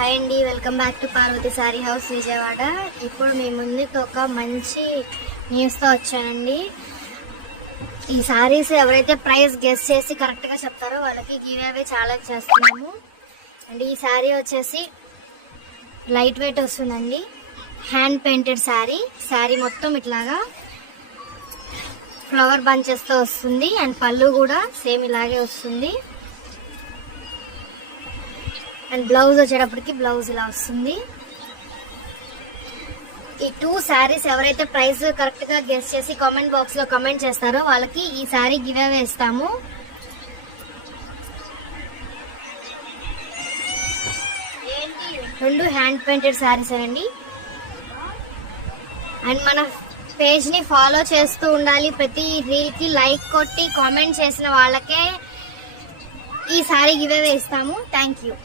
Hi అండి, welcome back to Parvati sari house Vijayawada. ఇప్పుడు మీ ముందుకు ఒక మంచి న్యూస్తో వచ్చానండి. ఈ సారీస్ ఎవరైతే ప్రైస్ గెస్ చేసి కరెక్ట్గా చెప్తారో వాళ్ళకి గివ్ అవే ఛాలెంజ్ చేస్తున్నాము. అండ్ ఈ సారీ వచ్చేసి లైట్ వెయిట్ వస్తుందండి. హ్యాండ్ పెయింటెడ్ శారీ మొత్తం ఇట్లాగా ఫ్లవర్ బంచెస్తో వస్తుంది. అండ్ పళ్ళు కూడా సేమ్ ఇలాగే వస్తుంది. అండ్ బ్లౌజ్ వచ్చేటప్పటికి బ్లౌజ్ ఇలా వస్తుంది. ఈ 2 శారీస్ ఎవరైతే ప్రైస్ కరెక్ట్గా గెస్ చేసి కామెంట్ బాక్స్లో కామెంట్ చేస్తారో వాళ్ళకి ఈ శారీ గివ్ అవే ఇస్తాము. రెండు హ్యాండ్ పెయింటెడ్ శారీస్ అండి. అండ్ మన పేజ్ని ఫాలో చేస్తూ ఉండాలి. ప్రతి రీల్కి లైక్ కొట్టి కామెంట్ చేసిన వాళ్ళకే ఈ శారీ గివ్ అవే ఇస్తాము. Thank you.